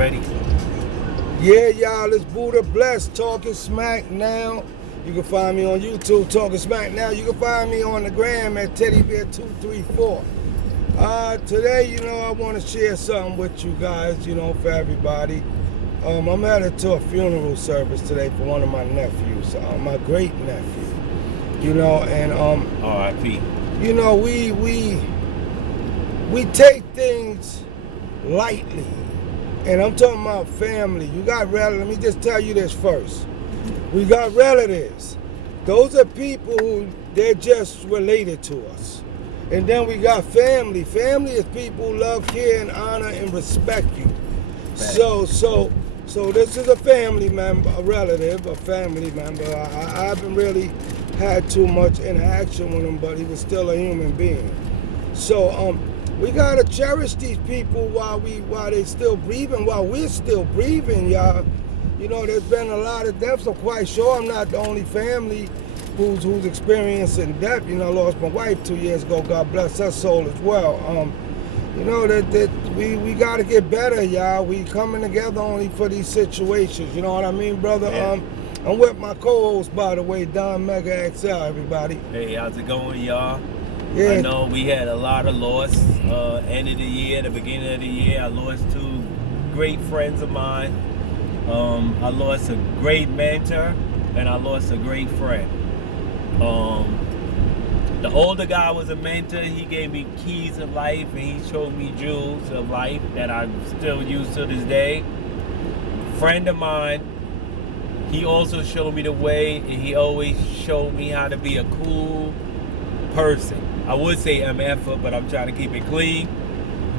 ready? Yeah, y'all, it's Buddha Bless Talking Smack Now. You can find me on YouTube, Talking Smack Now. You can find me on the gram at TeddyBear234. Today, I want to share something with you guys, for everybody. I'm headed to a funeral service today for one of my nephews, my great nephew. And R.I.P. We take things lightly. And I'm talking about family. You got relatives. Let me just tell you this first. We got relatives. Those are people who they're just related to us. And then we got family. Family is people who love, care, and honor and respect you. So this is a family member, a relative, a family member. I haven't really had too much interaction with him, but he was still a human being. So we gotta cherish these people while they still breathing, while we're still breathing, y'all. There's been a lot of deaths. I'm quite sure I'm not the only family who's experiencing death. I lost my wife 2 years ago. God bless her soul as well. That we gotta get better, y'all. We coming together only for these situations. You know what I mean, brother? Yeah. I'm with my co-host, by the way, Don Mega XL. Everybody. Hey, how's it going, y'all? Yeah. I know we had a lot of loss. End of the year, the beginning of the year, I lost two great friends of mine. I lost a great mentor, and I lost a great friend. The older guy was a mentor. He gave me keys of life, and he showed me jewels of life that I still use to this day. Friend of mine, he also showed me the way, and he always showed me how to be a cool person. I would say MF, but I'm trying to keep it clean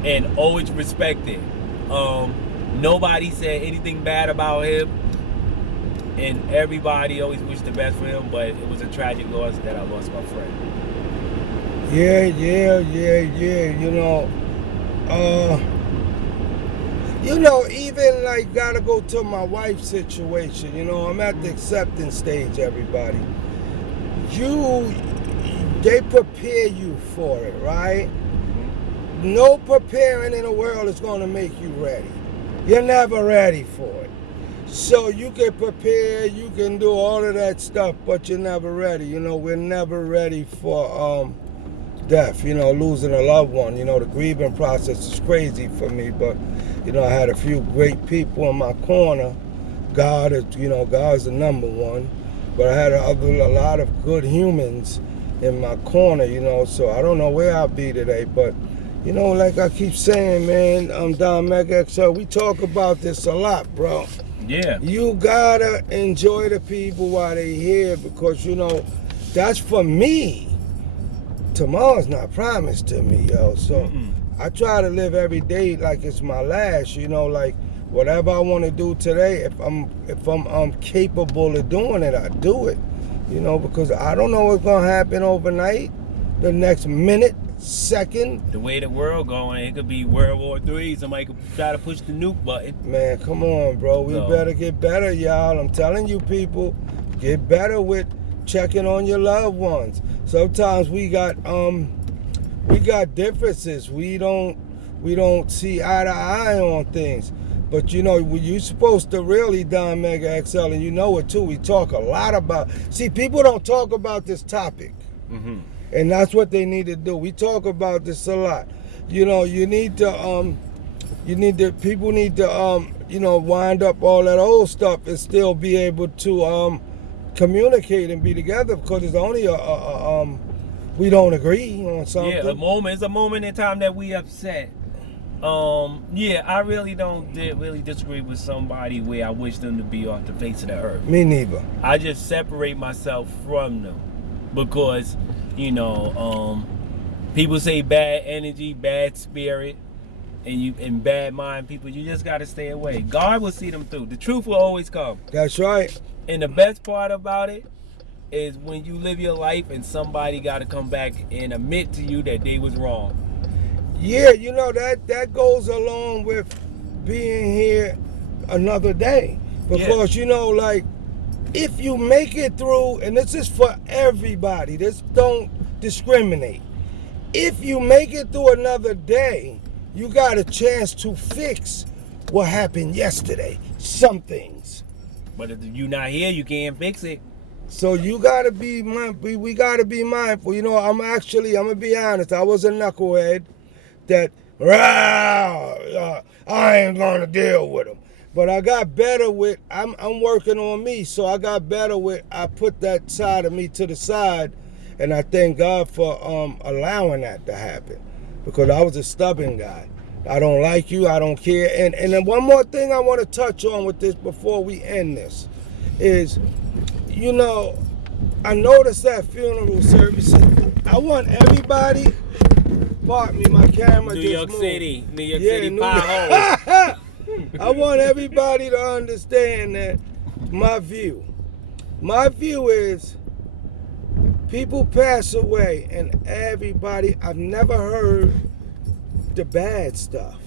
and always respect it. Nobody said anything bad about him, and everybody always wished the best for him, but it was a tragic loss that I lost my friend. Yeah. Even like gotta go to my wife's situation. I'm at the acceptance stage, everybody. They prepare you for it, right? No preparing in the world is gonna make you ready. You're never ready for it. So you can prepare, you can do all of that stuff, but you're never ready. We're never ready for death, losing a loved one. The grieving process is crazy for me, but I had a few great people in my corner. God is the number one, but I had a lot of good humans in my corner, so I don't know where I'll be today, but like I keep saying, man, I'm Don Mega XL, we talk about this a lot, bro. Yeah. You gotta enjoy the people while they here, because that's for me. Tomorrow's not promised to me, yo. So I try to live every day like it's my last, like whatever I want to do today, if I'm capable of doing it, I do it. Because I don't know what's gonna happen overnight, the next minute, second. The way the world going, it could be World War III. Somebody could try to push the nuke button. Man, come on, bro. We better get better, y'all. I'm telling you, people, get better with checking on your loved ones. Sometimes we got differences. We don't see eye to eye on things. But you're supposed to really, Don Mega XL, and you know it too. We talk a lot about. See, people don't talk about this topic, and that's what they need to do. We talk about this a lot. People need to, wind up all that old stuff and still be able to communicate and be together, because it's only we don't agree on something. Yeah, it's a moment in time that we upset. I really don't disagree with somebody where I wish them to be off the face of the earth. Me neither. I just separate myself from them because, people say bad energy, bad spirit, and bad mind people. You just gotta stay away. God will see them through. The truth will always come. That's right. And the best part about it is when you live your life and somebody gotta come back and admit to you that they was wrong. Yeah, that goes along with being here another day. Because, if you make it through, and this is for everybody, this don't discriminate. If you make it through another day, you got a chance to fix what happened yesterday. Some things. But if you're not here, you can't fix it. So you gotta be mindful. We gotta be mindful. You know, I'm gonna be honest. I was a knucklehead that, I ain't gonna deal with them. But I got better with, I'm working on me. So I got better with, I put that side of me to the side. And I thank God for allowing that to happen. Because I was a stubborn guy. I don't like you, I don't care. And then one more thing I want to touch on with this before we end this is, you know, I noticed that funeral services, I want everybody, pardon me, my camera New just York moved. City, New York Yeah, City New potholes. I want everybody to understand that my view is people pass away and everybody, I've never heard the bad stuff.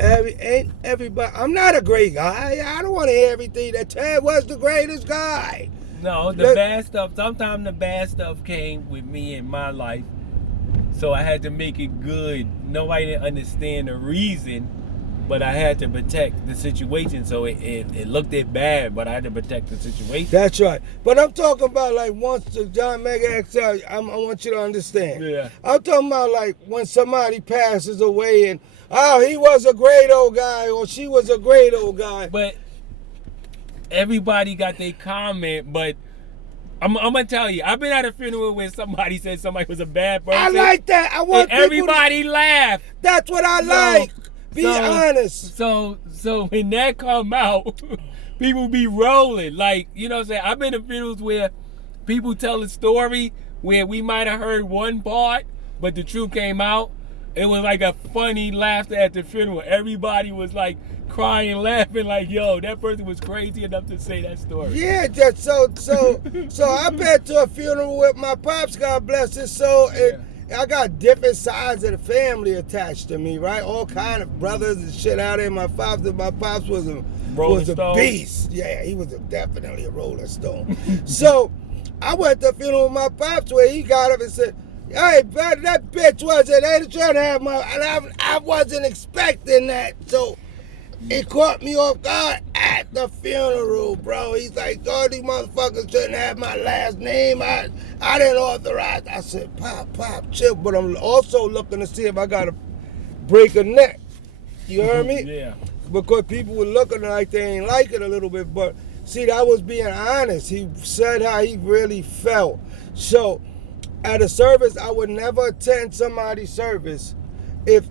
Everybody, I'm not a great guy. I don't want to hear everything that Ted was the greatest guy. No, the bad stuff, sometimes the bad stuff came with me in my life. So I had to make it good. Nobody didn't understand the reason, but I had to protect the situation. So it looked bad, but I had to protect the situation. That's right. But I'm talking about like once the John Mega XL, I want you to understand. Yeah. I'm talking about like when somebody passes away and, oh, he was a great old guy or she was a great old guy. But everybody got their comment, but I'm gonna tell you, I've been at a funeral where somebody said somebody was a bad person. I like that. I want and everybody laugh. That's what I like. Be honest. So when that come out, people be rolling. Like, you know what I'm saying? I've been to funerals where people tell a story where we might have heard one part, but the truth came out. It was like a funny laughter at the funeral. Everybody was like crying, laughing, like, yo, that person was crazy enough to say that story. Yeah, just so I've been to a funeral with my pops, God bless his soul, and I got different sides of the family attached to me, right? All kind of brothers and shit out there. My pops was a beast. Yeah, he was definitely a Rolling Stone. So I went to a funeral with my pops where he got up and said, hey, brother, that bitch they trying to have and I wasn't expecting that. So it caught me off guard at the funeral, bro. He's like, oh, these motherfuckers shouldn't have my last name. I didn't authorize. I said, Pop, chill. But I'm also looking to see if I got to break a neck. You heard me? Yeah. Because people were looking like they ain't like it a little bit. But see, I was being honest. He said how he really felt. So at a service, I would never attend somebody's service if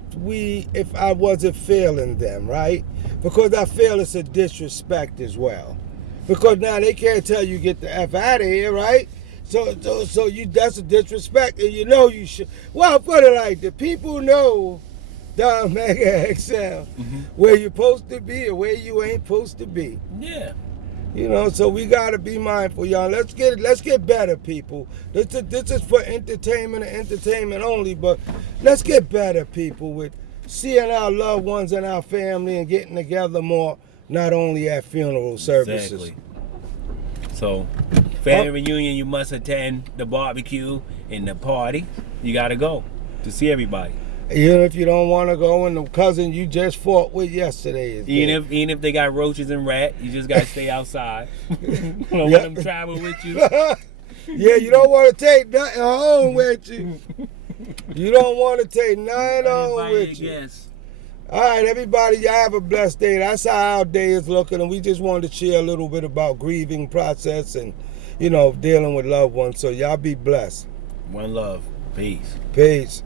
I wasn't feeling them, right? Because I feel it's a disrespect as well. Because now they can't tell you get the F out of here, right? So that's a disrespect, and you know you should. Well, put it like this: people know Don Mega XL where you're supposed to be and where you ain't supposed to be. Yeah. You know, so we gotta be mindful, y'all. Let's get better, people. This is for entertainment and entertainment only, but let's get better, people, with seeing our loved ones and our family and getting together more, not only at funeral services. Exactly. So, family reunion, you must attend the barbecue and the party. You gotta go to see everybody. Even if you don't want to go, and the cousin you just fought with yesterday is even if they got roaches and rat, you just gotta stay outside. Don't let them travel with you. Yeah, you don't want to take nothing home with you. You don't want to take nothing home with you. Yes. All right, everybody, y'all have a blessed day. That's how our day is looking, and we just wanted to share a little bit about grieving process and, you know, dealing with loved ones. So y'all be blessed. One love. Peace. Peace.